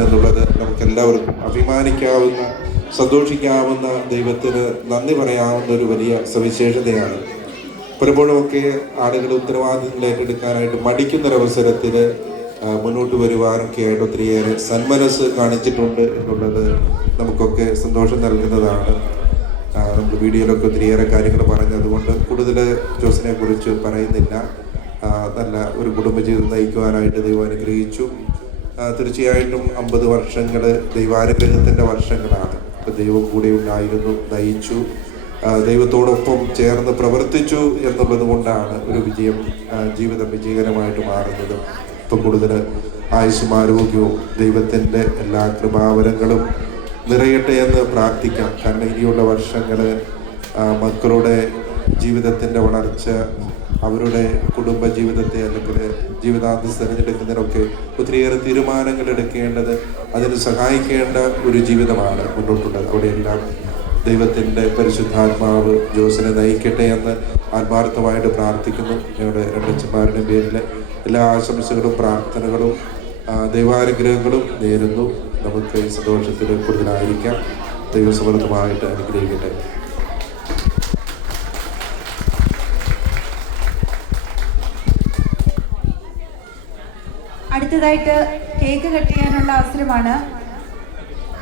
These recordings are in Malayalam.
എന്നുള്ളത് നമുക്കെല്ലാവർക്കും അഭിമാനിക്കാവുന്ന, സന്തോഷിക്കാവുന്ന, ദൈവത്തിന് നന്ദി പറയാവുന്ന ഒരു വലിയ സവിശേഷതയാണ്. പലപ്പോഴുമൊക്കെ ആളുകൾ ഉത്തരവാദിത്തങ്ങൾ ഏറ്റെടുക്കാനായിട്ട് മടിക്കുന്നൊരവസരത്തിൽ മുന്നോട്ട് വരുവാനൊക്കെ ആയിട്ട് ഒത്തിരിയേറെ സന്മനസ് കാണിച്ചിട്ടുണ്ട് എന്നുള്ളത് നമുക്കൊക്കെ സന്തോഷം നൽകുന്നതാണ്. നമ്മൾ വീഡിയോയിലൊക്കെ ഒത്തിരിയേറെ കാര്യങ്ങൾ പറഞ്ഞതുകൊണ്ട് കൂടുതൽ ജോസിനെ കുറിച്ച് പറയുന്നില്ല. നല്ല ഒരു കുടുംബജീവിതം നയിക്കുവാനായിട്ട് ദൈവം അനുഗ്രഹിച്ചു. തീർച്ചയായിട്ടും 50 വർഷങ്ങൾ ദൈവാനുഗ്രഹത്തിൻ്റെ വർഷങ്ങളാണ്. ദൈവം കൂടെ ഉണ്ടായിരുന്നു, നയിച്ചു, ദൈവത്തോടൊപ്പം ചേർന്ന് പ്രവർത്തിച്ചു എന്നുള്ളത് കൊണ്ടാണ് ഒരു ജീവിതം വിജയകരമായിട്ട് മാറുന്നത്. ഇപ്പോൾ കൂടുതൽ ആയുസ്സും ആരോഗ്യവും ദൈവത്തിൻ്റെ എല്ലാ കൃപാവരങ്ങളും നിറയട്ടെ എന്ന് പ്രാർത്ഥിക്കാം. കാരണം ഇനിയുള്ള വർഷങ്ങൾ മക്കളുടെ ജീവിതത്തിൻ്റെ വളർച്ച, അവരുടെ കുടുംബ ജീവിതത്തെ അല്ലെങ്കിൽ ജീവിതാന്തസ് തിരഞ്ഞെടുക്കുന്നതിനൊക്കെ ഒത്തിരിയേറെ തീരുമാനങ്ങൾ എടുക്കേണ്ടത്, അതിന് സഹായിക്കേണ്ട ഒരു ജീവിതമാണ് മുന്നോട്ടുള്ളത്. അവിടെയെല്ലാം ദൈവത്തിൻ്റെ പരിശുദ്ധാത്മാവ് ജോസിനെ നയിക്കട്ടെ എന്ന് ആത്മാർത്ഥമായിട്ട് പ്രാർത്ഥിക്കുന്നു. ഞങ്ങളുടെ രണ്ടച്ഛന്മാരുടെ പേരിൽ എല്ലാ ആശംസകളും പ്രാർത്ഥനകളും ദൈവാനുഗ്രഹങ്ങളും നേരുന്നു. നമുക്ക് ഈ സന്തോഷത്തിൽ കൂടുതലായിരിക്കാം. ദൈവസമൃദ്ധമായിട്ട് അനുഗ്രഹിക്കട്ടെ. അടുത്തതായിട്ട് കേക്ക് കട്ട് ചെയ്യാനുള്ള അവസരമാണ്.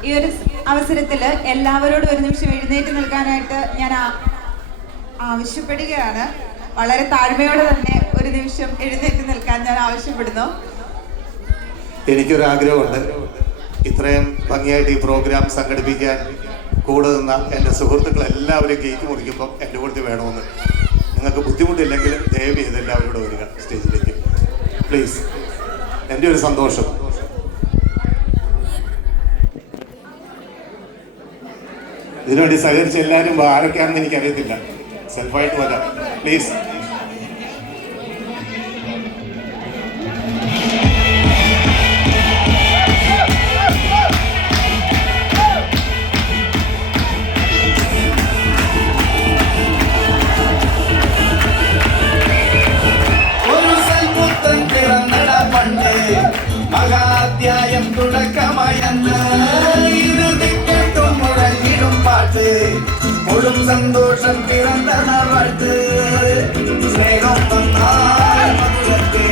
ഈ ഒരു അവസരത്തിൽ എല്ലാവരോടും ഒരു നിമിഷം എഴുന്നേറ്റ് നിൽക്കാനായിട്ട് ഞാൻ ആവശ്യപ്പെടുകയാണ്. വളരെ താഴ്മയോടെ തന്നെ ഒരു നിമിഷം എഴുന്നേറ്റ് നിൽക്കാൻ ഞാൻ ആവശ്യപ്പെടുന്നു. എനിക്കൊരാഗ്രഹമുണ്ട്, ഇത്രയും ഭംഗിയായിട്ട് ഈ പ്രോഗ്രാം സംഘടിപ്പിക്കാൻ കൂടെ നിന്ന എൻ്റെ സുഹൃത്തുക്കൾ എല്ലാവരും കേക്ക് മുറിക്കുമ്പം എൻ്റെ കൂടെ വേണമെന്ന്. നിങ്ങൾക്ക് ബുദ്ധിമുട്ടില്ലെങ്കിൽ ദയവ് ചെയ്ത് എല്ലാവരോടും വരിക സ്റ്റേജിലേക്ക് പ്ലീസ്. എൻ്റെ ഒരു സന്തോഷം. ഇതിനുവേണ്ടി സഹകരിച്ച് എല്ലാവരും ആരൊക്കെയാണെന്ന് എനിക്കറിയത്തില്ല, സെൽഫായിട്ട് വരാം പ്ലീസ്. മഹാധ്യായം തുടക്കമായെന്ന് ഇരുതിക്കെട്ടും മുഴങ്ങിടും പാട്ട്, മുഴും സന്തോഷം പിറന്ന വാഴ്ത്ത്. സ്നേഹം വന്നാൽ മധുരത്തെ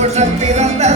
சந்தோஷம் பிறந்த